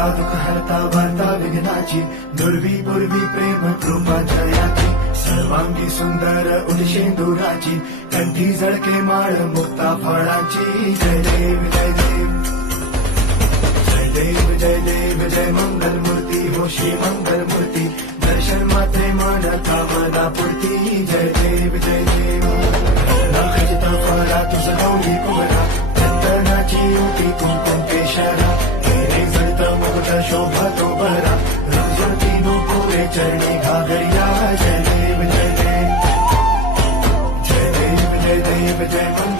हरता दुःख हरता वार्ता विघ्नाची दुर्वी पूर्वी प्रेम कृपा जयाची सर्वांगी सुंदर उदिशेंदुराची कंठी झळके माळ मुक्ता फळाची जय देव जय देव जय देव जय देव जय मंगल मूर्ती हो श्री मंगल मूर्ती दर्शन मात्रे मन कामना पूर्ती जय देव जय देव नाखजित फळा तुझ गौरी कुमरा चंदनाची उटी कुंकुम केशरा केरे जळत मुकुट शोभा तो बरा रुजती नुपुरे चरणी घागरिया जय देव जय देव जय देव जय देव जय मंगल